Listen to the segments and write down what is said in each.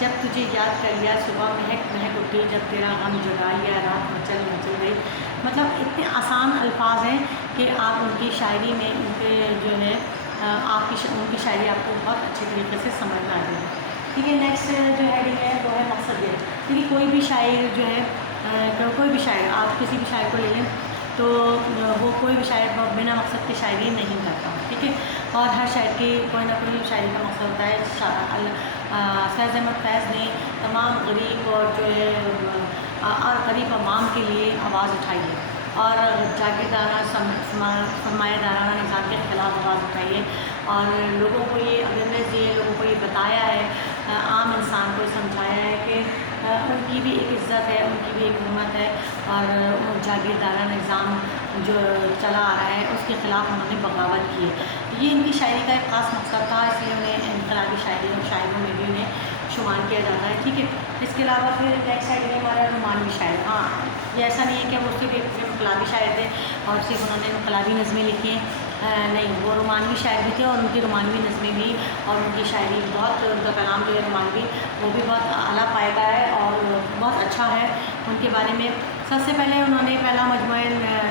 جب تجھے یاد کر لیا صبح مہک مہک اٹھی، جب تیرا غم جگا لیا رات مچل مچل گئی. مطلب اتنے آسان الفاظ ہیں کہ آپ ان کی شاعری میں ان کے جو ہے ان کی شاعری آپ کو بہت اچھے طریقے سے سمجھ میں آ جائے گی. ٹھیک ہے. نیکسٹ جو ہیڈنگ ہے وہ ہے مقصد یہ. کیونکہ کوئی بھی شاعر جو ہے کوئی بھی شاعر آپ کسی بھی شاعر کو لے لیں تو وہ کوئی بھی شاعر بنا مقصد کی شاعری نہیں کرتا. ٹھیک ہے. اور ہر شاعر کی کوئی نہ کوئی شاعری کا مقصد ہوتا ہے. فیض احمد فیض نے تمام غریب اور جو ہے اور غریب عوام کے لیے آواز اٹھائی ہے اور جاگیردارانہ سرمایہ دارانہ نظام کے خلاف آواز اٹھائی ہے اور لوگوں کو یہ اویئرنیس دی ہے، لوگوں کو یہ بتایا ہے، عام انسان کو سمجھایا ہے کہ ان کی بھی ایک عزت ہے، ان کی بھی ایک حرمت ہے اور جاگیردارانہ نظام جو چلا آ رہا ہے اس کے خلاف انہوں نے بغاوت کی ہے. یہ ان کی شاعری کا ایک خاص مقصد تھا، اس لیے انہیں انقلابی شاعروں میں بھی انہیں شمار کیا جاتا ہے. ٹھیک ہے. اس کے علاوہ پھر نیکسٹ سائڈ میں ہمارا رومانوی شاعر. ہاں یہ ایسا نہیں ہے کہ وہ صرف ایک انقلابی شاعر تھے اور صرف انہوں نے انقلابی نظمیں لکھی ہیں. نہیں، وہ رومانوی شاعر بھی تھے اور ان کی رومانوی نظمیں بھی اور ان کی شاعری بہت، ان کا کلام جو ہے رومانوی وہ بھی بہت اعلیٰ پائیدہ ہے اور بہت اچھا ہے. ان کے بارے میں سب سے پہلے انہوں نے پہلا مجموعہ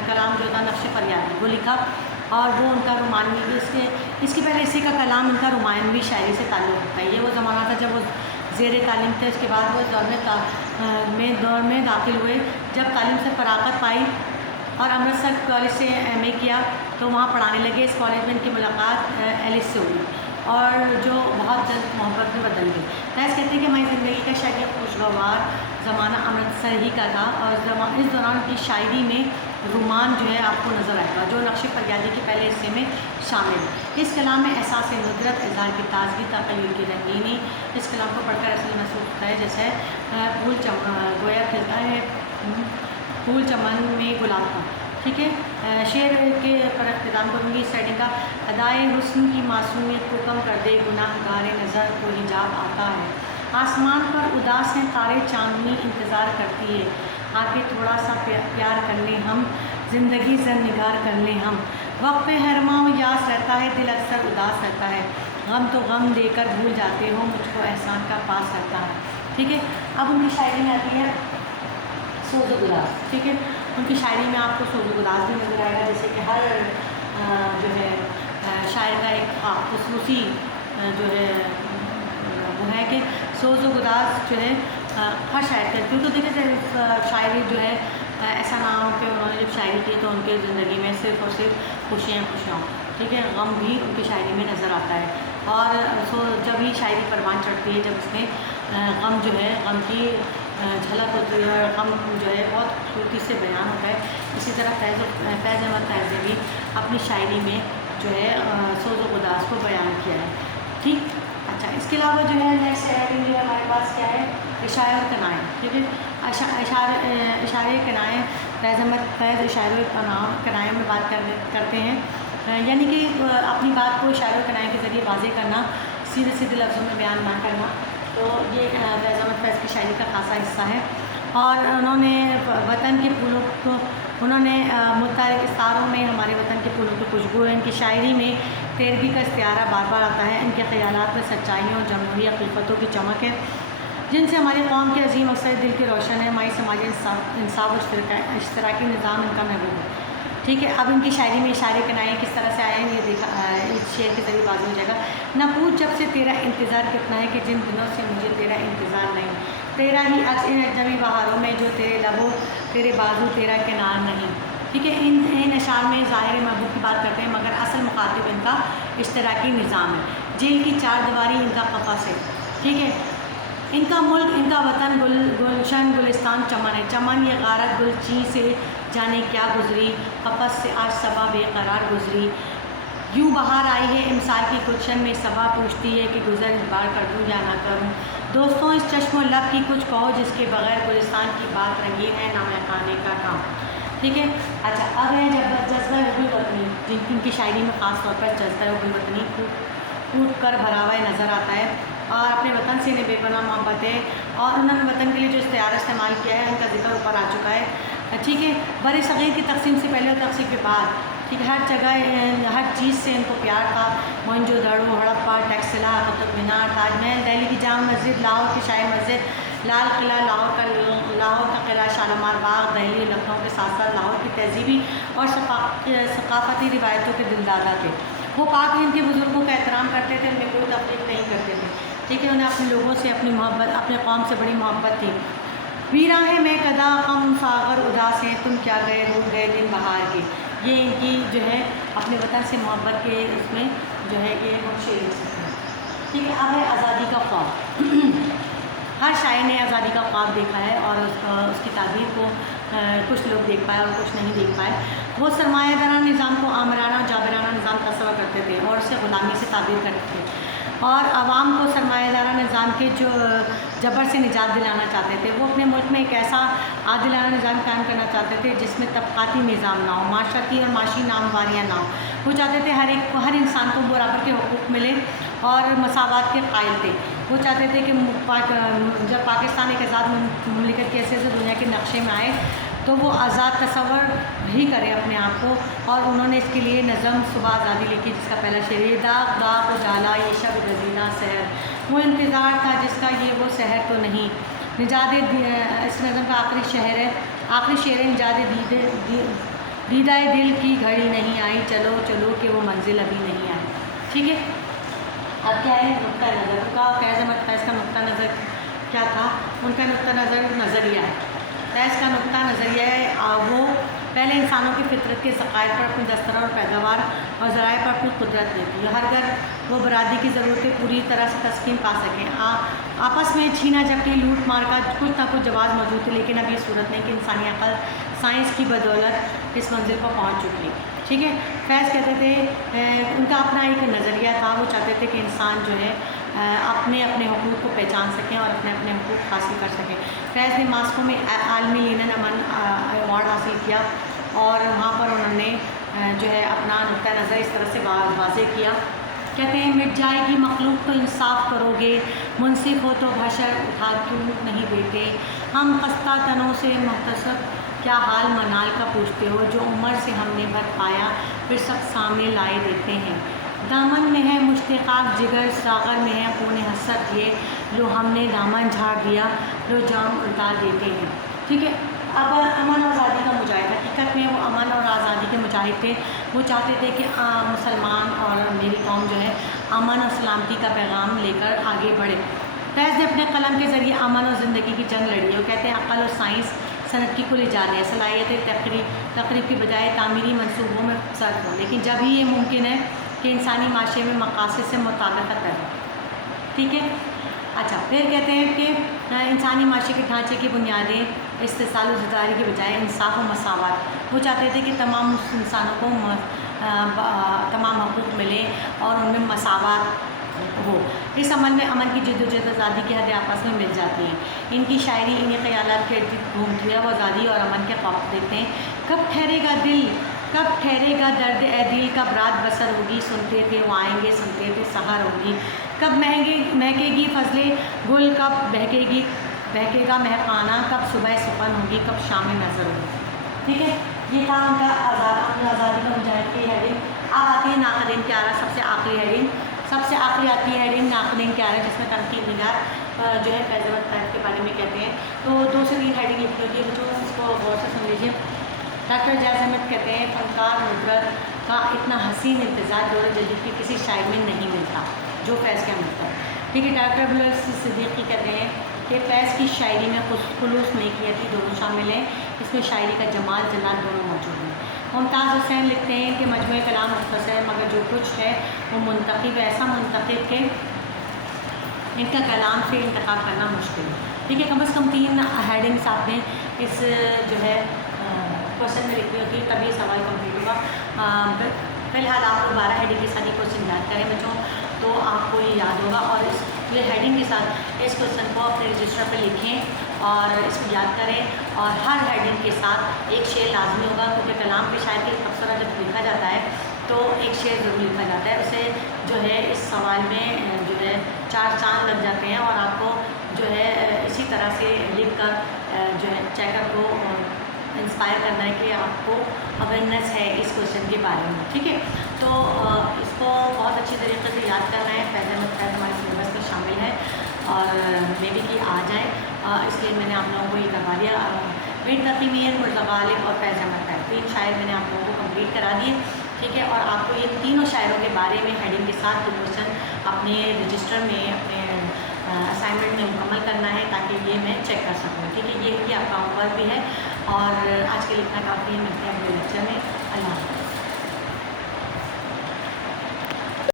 کلام جو تھا نقش فریاد وہ لکھا اور وہ ان کا رومانوی اس کے پہلے اسی کا کلام ان کا رومانوی شاعری سے تعلق رکھتا ہے. یہ وہ زمانہ تھا جب وہ زیر تعلیم تھے. اس کے بعد وہ دور میں داخل ہوئے جب تعلیم سے فراغت پائی اور امرتسر کالج سے ایم اے کیا تو وہاں پڑھانے لگے. اس کالج میں ان کی ملاقات ایلس سے ہوئی اور جو بہت جلد محبت میں بدل گئی. فیض کہتے ہیں کہ ہماری زندگی کا شاید یہ خوشگوار زمانہ امرتسر ہی کا تھا اور اس دوران کی شاعری میں رومان جو ہے آپ کو نظر آئے گا جو نقش فریادی کے پہلے حصے میں شامل ہے. اس کلام میں احساس ندرت، اظہار کی تازگی، تخیل کی رنگینی. اس کلام کو پڑھ کر ایسا محسوس ہوتا ہے جیسے پھول گویا کھلتا ہے پھول چمن میں گلاب کا. ٹھیک ہے. شعر کے پر اختتام کروں گی اس رائٹنگ کا. ادائے حسن کی معصومیت کو کم کر دے، گناہ گار نظر کو حجاب آتا ہے. آسمان پر اداس ہیں تارے، چاندنی انتظار کرتی ہے. آ کے تھوڑا سا پیار کر لیں ہم، زندگی زر نگار کر لیں ہم. وقت پہ حرماں و یاس رہتا ہے، دل اکثر اداس رہتا ہے. غم تو غم دے کر بھول جاتے ہو، مجھ کو احسان کا پاس رہتا ہے. ٹھیک ہے. اب ان کی شاعری میں آتی ہے سوز و گداز. ٹھیک ہے. ان کی شاعری میں آپ کو سوز و گداز بھی نظر آئے گا، جیسے کہ ہر جو ہے شاعر کا ایک خصوصی جو ہے وہ ہے کہ سوز و گداز جو ہے ہر شاعر کا. کیونکہ دیکھیں شاعری جو ہے ایسا نہ ہو کہ انہوں نے جب شاعری کی تو ان کے زندگی میں صرف اور صرف خوشیاں ہوں. ٹھیک ہے. غم بھی ان کی شاعری میں نظر آتا ہے اور جب ہی شاعری پروان چڑھتی ہے جب اس میں غم جو ہے غم کی جھلک ہوتی ہے اور غم جو ہے بہت خوبصورتی سے بیان ہوتا ہے. اسی طرح فیض احمد فیض نے بھی اپنی شاعری میں جو ہے سوز و گداز کو بیان کیا ہے. ٹھیک. اچھا. اس کے علاوہ جو ہے نیکسٹ رائٹنگ جو ہے ہمارے پاس کیا ہے؟ اشارے اور کنائیں. ٹھیک ہے. اشارے کنائیں. فیض احمد فیض اشارے کنائیں میں بات کرتے ہیں، یعنی کہ اپنی بات کو اشارے اور کنائیں کے ذریعے واضح کرنا، سیدھے سیدھے لفظوں میں بیان نہ کرنا. تو یہ فیض احمد فیض کی شاعری کا خاصا حصہ ہے. اور انہوں نے وطن کے پھولوں کو متحرک استاروں میں ہمارے وطن کے پھولوں کی خوشبو ہے. ان کی شاعری میں تیرگی کا استعارہ بار بار آتا ہے. ان کے خیالات میں سچائیوں اور جمہوری حقیقتوں کی چمک ہے جن سے ہماری قوم کے عظیم مقصد دل کی روشن ہے. ہماری سماجی انصاف و اشتراکی نظام ان کا محبوب ہے. ٹھیک ہے. اب ان کی شاعری میں اشارے کنائیں کس طرح سے آئے ہیں یہ دیکھا اس شعر کے ذریعے واضح ہو جائے گا. نہ پوچھ جب سے تیرا انتظار کتنا ہے کہ جن دنوں سے مجھے تیرا انتظار نہیں. تیرا ہی عکس ان اجمی بہاروں میں جو تیرے لبوں تیرے بازو تیرا کنار نہیں. ٹھیک ہے. ان اشعار میں ظاہر محبوب کی بات کرتے ہیں مگر اصل مخاطب ان کا اشتراکی نظام ہے. جیل کی چار دیواری ان کا قفس ہے. ٹھیک ہے. ان کا ملک، ان کا وطن گلشن گلستان چمن ہے. چمن یہ غارت گل چی سے جانے کیا گزری، قفس سے آج صبا بے قرار گزری. یوں بہار آئی ہے امسال کی گلشن میں، صبا پوچھتی ہے کہ گزر اس بار کر دوں یا نہ کروں. دوستوں اس چشم و لب کی کچھ کہو جس کے بغیر گلستان کی بات رنگین ہے نہ مہکانے کا کام. ٹھیک ہے. اچھا. اب ہے جذبہ حب الوطنی. جن کی شاعری میں خاص طور پر جذبہ حب الوطنی ٹوٹ کر بھرا ہوا نظر آتا ہے اور اپنے وطن سے انہیں بے پناہ محبت ہے اور انہوں نے وطن کے لیے جو استعارہ استعمال کیا ہے ان کا ذکر اوپر آ چکا ہے. ٹھیک ہے. بر صغیر کی تقسیم سے پہلے اور تقسیم کے بعد ٹھیک ہے، ہر جگہ ہر چیز سے ان کو پیار تھا۔ موئنجو دڑو، ہڑپا، ٹیکسلا، قطب مینار، تاج محل، دہلی کی جامع مسجد، لاہور کی شاہی مسجد، لال قلعہ، لاہور کا قلعہ شالمار باغ، دہلی اور لکھنؤ کے ساتھ ساتھ لاہور کی تہذیبی اور ثقافتی روایتوں کے دلدادہ تھے۔ وہ پاک ہند کے بزرگوں کا احترام کرتے تھے، ان میں کوئی تفریق نہیں کرتے تھے، ٹھیک ہے، انہیں اپنے لوگوں سے اپنی محبت، اپنے قوم سے بڑی محبت تھی۔ ویراں میں کدا غم ساغر اداس ہیں، تم کیا گئے روٹ گئے دن بہار کے، یہ ان کی جو ہے اپنے وطن سے محبت کے اس میں جو ہے یہ شعر سکتے ہیں، ٹھیک ہے۔ اب ہے آزادی کا خواب۔ ہر شاعر نے آزادی کا خواب دیکھا ہے اور اس کی تعبیر کو کچھ لوگ دیکھ پائے اور کچھ نہیں دیکھ پائے۔ وہ سرمایہ دارانہ نظام کو آمرانہ جابرانہ نظام تصور کرتے تھے اور اسے غلامی سے تعبیر کرتے تھے، اور عوام کو سرمایہ دارانہ نظام کے جو جبر سے نجات دلانا چاہتے تھے۔ وہ اپنے ملک میں ایک ایسا عادلانہ نظام قائم کرنا چاہتے تھے جس میں طبقاتی نظام نہ ہو، معاشرتی اور معاشی نامواریاں نہ ہوں۔ وہ چاہتے تھے ہر انسان کو برابر کے حقوق ملے اور مساوات کے قائل تھے۔ وہ چاہتے تھے کہ جب پاکستان ایک آزاد مملکت کی حیثیت سے دنیا کے نقشے میں آئے تو وہ آزاد تصور بھی کرے اپنے آپ کو، اور انہوں نے اس کے لیے نظم صبح آزادی لکھی جس کا پہلا شعر ہے، داغ داغ اجالا یہ شب گزینہ سحر، وہ انتظار تھا جس کا یہ وہ سحر تو نہیں۔ نجات اس نظم کا آخری شعر ہے، نجات دیدہ دل کی گھڑی نہیں آئی، چلو چلو کہ وہ منزل ابھی نہیں آئی، ٹھیک ہے۔ اب کیا ہے نقطہ نظر کا، فیض احمد فیض کا نقطہ نظر کیا تھا؟ ان کا نقطہ نظر نظریہ ہے۔ فیض کا نقطہ نظریہ ہے وہ پہلے انسانوں کی فطرت کے ذخائر پر اپنی دسترس اور پیداوار اور ذرائع پر اپنی قدرت دیتی ہے، ہر گھر وہ برادری کی ضرورتیں پوری طرح سے تسکین پا سکیں۔ آپس میں چھینا جھپٹی لوٹ مار کا کچھ نہ کچھ جواز موجود ہے، لیکن اب یہ صورت نہیں کہ انسانی عقل سائنس کی بدولت اس منزل پر پہنچ چکی ہے، ٹھیک ہے۔ فیض کہتے تھے ان کا اپنا ایک نظریہ تھا، وہ چاہتے تھے کہ انسان جو ہے اپنے حقوق کو پہچان سکیں اور اپنے حقوق حاصل کر سکیں۔ فیض نے ماسکو میں عالمی لینن امن ایوارڈ حاصل کیا اور وہاں پر انہوں نے جو ہے اپنا نقطہ نظر اس طرح سے واضح کیا۔ کہتے ہیں مٹ جائے گی مخلوق تو انصاف کرو گے، منصف ہو تو بھاشر اٹھا کیوں نہیں دیتے، ہم خستہ تنوں سے محتسب کیا حال منال کا پوچھتے ہو، جو عمر سے ہم نے بھر پایا پھر سب سامنے لائے دیتے ہیں، دامن میں ہے مشتاق جگر ساغر میں ہے خون حسرت یہ، لو ہم نے دامن جھاڑ دیا لو جام الٹا دیتے ہیں، ٹھیک ہے۔ اب امن اور آزادی کا مجاہد، حقیقت میں وہ امن اور آزادی کے مجاہد تھے۔ وہ چاہتے تھے کہ مسلمان اور میری قوم جو ہے امن اور سلامتی کا پیغام لے کر آگے بڑھے۔ فیض نے اپنے قلم کے ذریعے امن اور زندگی کی جنگ لڑی ہے۔ وہ کہتے ہیں عقل اور سائنس صنعت کی کل ایجاد ہے، صلاحیت تقریب کی بجائے تعمیری منصوبوں میں صرف ہو، لیکن جب ہی یہ ممکن ہے کہ انسانی معاشرے میں مقاصد سے مطابقت پیدا ہو، ٹھیک ہے۔ اچھا، پھر کہتے ہیں کہ انسانی معاشرے کے ڈھانچے کی بنیادیں استحصال و زداری کے بجائے انصاف و مساوات۔ وہ چاہتے تھے کہ تمام انسانوں کو تمام حقوق ملے اور ان میں مساوات ہو۔ اس عمل میں امن کی جد و جہد آزادی کی حد آپس میں مل جاتی ہیں۔ ان کی شاعری انہیں خیالات کے ارد گھومتی ہے، وہ آزادی اور امن کے خواب دیتے ہیں۔ کب ٹھہرے گا دل، کب ٹھہرے گا درد اے دل، کب رات بسر ہوگی، سنتے تھے وہ آئیں گے، سنتے تھے سحر ہوگی، کب مہکے گی فضلے گل، کب بہکے گا مہکانہ، کب صبح سپن ہوگی، کب شام نظر ہوگی، ٹھیک ہے۔ یہ تھا ان کا آزادی کا مجاہد کی ہیڈنگ۔ اب آتی ہے ناقدین کی آرا، سب سے آخری ہیڈنگ، سب سے آخری آتی ہے ہیڈنگ ناقدین کی آرا، جس میں تنقید نگار جو ہے فیض احمد فیض کے بارے میں کہتے ہیں۔ تو 2 سے 3 ہیڈنگ لکھی ہوتی ہے، جو اس کو غور سے سن لیجیے۔ ڈاکٹر جیز احمد کہتے ہیں فنکار ندرت کا اتنا حسین امتزاج دور جدید کے کسی شاعر میں نہیں ملتا جو فیض کا ملتا ہے، ٹھیک ہے۔ ڈاکٹر ابوالحسن صدیقی کہتے ہیں کہ فیض کی شاعری میں خلوص میکیتی دونوں شامل ہیں، اس میں شاعری کا جمال جلال دونوں موجود ہیں۔ ممتاز حسین لکھتے ہیں کہ مجموعہ کلام مختصر ہے مگر جو کچھ ہے وہ منتخب ہے، ایسا منتخب کہ ان کا کلام سے انتخاب کرنا مشکل ہے، ٹھیک ہے۔ کم از کم 3 ہیڈنگس آپ نے اس جو ہے کوشچن میں لکھنی ہوتی ہے، تب یہ سوال کمپلیٹ ہوگا۔ فی الحال آپ کو 12 ہیڈنگ کے ساتھ یہ کوشچن یاد کریں بچوں، تو آپ کو یہ یاد ہوگا، اور اس یہ ہیڈنگ کے ساتھ اس کوشچن کو اپنے رجسٹر پہ لکھیں اور اس کو یاد کریں، اور ہر ہیڈنگ کے ساتھ ایک شعر لازمی ہوگا، کیونکہ کلام کے شاعر کے تبصرہ جب لکھا جاتا ہے تو ایک شعر ضرور لکھا جاتا ہے، اسے جو ہے اس سوال میں جو ہے 4 چاند لگ جاتے ہیں، اور آپ کو جو ہے اسی طرح سے لکھ کر جو ہے چیکر کو انسپائر کرنا ہے کہ آپ کو اویئرنیس ہے اس کوشچن کے بارے میں. ٹھیک ہے, تو اس کو بہت اچھی طریقے سے یاد کرنا ہے. فیض احمد فیض ہمارے سلیبس میں شامل ہے اور مے بی کہ آ جائے, اس لیے میں نے آپ لوگوں کو یہ کروا دیا. میر تقی میر, مرزا غالب اور فیض احمد فیض, 3 شاعر میں نے آپ لوگوں کو کمپلیٹ کرا دیے. ٹھیک ہے, اور آپ کو یہ تینوں شاعروں کے بارے میں ہیڈنگ کے ساتھ کوشچن اپنے رجسٹر میں, اپنے اسائنمنٹ میں مکمل کرنا ہے تاکہ یہ میں چیک کر سکوں. ٹھیک ہے, یہ آپ کا ہوم ورک بھی ہے. اور آج کے لیے اتنا کافی ہے. ملتے ہیں اگلے لیکچر میں. اللہ حافظ.